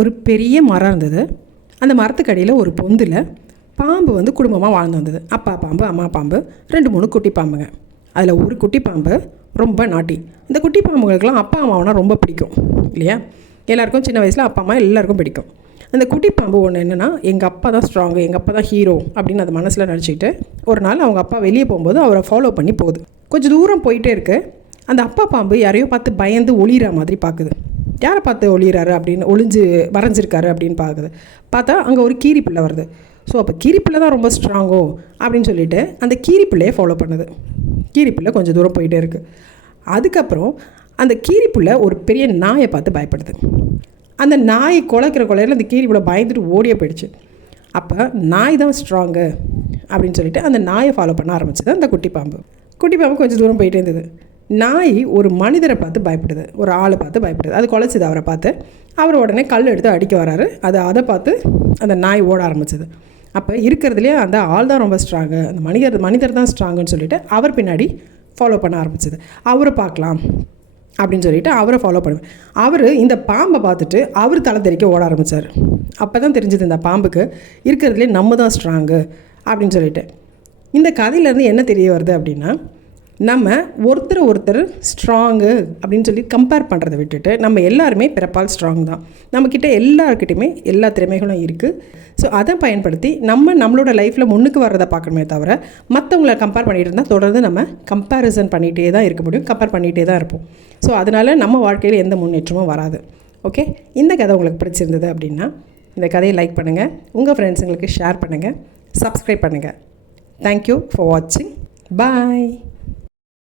ஒரு பெரிய மரம் இருந்தது. அந்த மரத்துக்கு அடியில் ஒரு பொந்தில் பாம்பு வந்து குடும்பமாக வாழ்ந்து வந்தது. அப்பா பாம்பு, அம்மா பாம்பு, 2-3 குட்டி பாம்புங்க. அதில் ஒரு குட்டி பாம்பு ரொம்ப நாட்டி. இந்த குட்டி பாம்புகளுக்கெல்லாம் அப்பா அம்மாவனா ரொம்ப பிடிக்கும் இல்லையா? எல்லாேருக்கும் சின்ன வயசில் அப்பா அம்மா எல்லாேருக்கும் பிடிக்கும். அந்த குட்டி பாம்பு ஒன்று என்னென்னா, எங்கள் அப்பா தான் ஸ்ட்ராங்கு, எங்கள் அப்பா தான் ஹீரோ அப்படின்னு அது மனசில் நினச்சிக்கிட்டு ஒரு நாள் அவங்க அப்பா வெளியே போகும்போது அவரை ஃபாலோ பண்ணி போகுது. கொஞ்சம் தூரம் போயிட்டே இருக்குது. அந்த அப்பா பாம்பு யாரையோ பார்த்து பயந்து ஒளிகிற மாதிரி பார்க்குது. யாரை பார்த்து ஒளிகிறாரு அப்படின்னு வரைஞ்சிருக்காரு அப்படின்னு பார்த்தா அங்கே ஒரு கீரி பிள்ளை வருது. ஸோ அப்போ கீரி பிள்ளை தான் ரொம்ப ஸ்ட்ராங்கோ அப்படின்னு சொல்லிட்டு அந்த கீரி பிள்ளையை ஃபாலோ பண்ணுது. கீரி பிள்ளை கொஞ்சம் தூரம் போயிட்டே இருக்குது. அதுக்கப்புறம் அந்த கீரி பிள்ளை ஒரு பெரிய நாயை பார்த்து பயப்படுது. அந்த நாய் கொலையில் அந்த கீரி பிள்ளை பயந்துட்டு ஓடியே போயிடுச்சு. அப்போ நாய் தான் ஸ்ட்ராங்கு அப்படின்னு சொல்லிட்டு அந்த நாயை ஃபாலோ பண்ண ஆரம்பிச்சது அந்த குட்டி பாம்பு. குட்டி பாம்பு கொஞ்சம் தூரம் போயிட்டே இருந்தது. நாய் ஒரு மனிதரை பார்த்து பயப்படுது, ஒரு ஆளை பார்த்து பயப்படுது. அது குலைச்சிது அவரை பார்த்து. அவர் உடனே கல் எடுத்து அடிக்க வராரு. அதை பார்த்து அந்த நாய் ஓட ஆரம்பிச்சது. அப்போ இருக்கிறதுலே அந்த ஆள் தான் ரொம்ப ஸ்ட்ராங்கு, அந்த மனிதர் தான் ஸ்ட்ராங்குன்னு சொல்லிவிட்டு அவர் பின்னாடி ஃபாலோ பண்ண ஆரம்பிச்சது. அவரை பார்க்கலாம் அப்படின்னு சொல்லிவிட்டு அவரை ஃபாலோ பண்ணுவேன். அவர் இந்த பாம்பை பார்த்துட்டு அவர் தலை தெறிக்க ஓட ஆரம்பித்தார். அப்போ தான் தெரிஞ்சது இந்த பாம்புக்கு இருக்கிறதுலே நம்ம தான் ஸ்ட்ராங்கு அப்படின்னு சொல்லிட்டு. இந்த கதையிலேருந்து என்ன தெரிய வருது அப்படின்னா, நம்ம ஒருத்தர் ஸ்ட்ராங்கு அப்படின்னு சொல்லி கம்பேர் பண்ணுறதை விட்டுட்டு நம்ம எல்லாருமே பிறப்பால் ஸ்ட்ராங் தான். நம்மக்கிட்ட எல்லாருக்கிட்டையுமே எல்லா திறமைகளும் இருக்குது. ஸோ அதை பயன்படுத்தி நம்மளோட லைஃப்பில் முன்னுக்கு வர்றதை பார்க்கணுமே தவிர மற்றவங்கள கம்பேர் பண்ணிகிட்டு இருந்தால் தொடர்ந்து நம்ம கம்பேரிசன் பண்ணிகிட்டே தான் இருக்க முடியும், கம்பேர் பண்ணிகிட்டே தான் இருப்போம். ஸோ அதனால் நம்ம வாழ்க்கையில் எந்த முன்னேற்றமும் வராது. ஓகே, இந்த கதை உங்களுக்கு பிடிச்சிருந்தது அப்படின்னா இந்த கதையை லைக் பண்ணுங்கள், உங்கள் ஃப்ரெண்ட்ஸுங்களுக்கு ஷேர் பண்ணுங்கள், சப்ஸ்கிரைப் பண்ணுங்கள். தேங்க்யூ ஃபார் வாட்சிங். பாய்.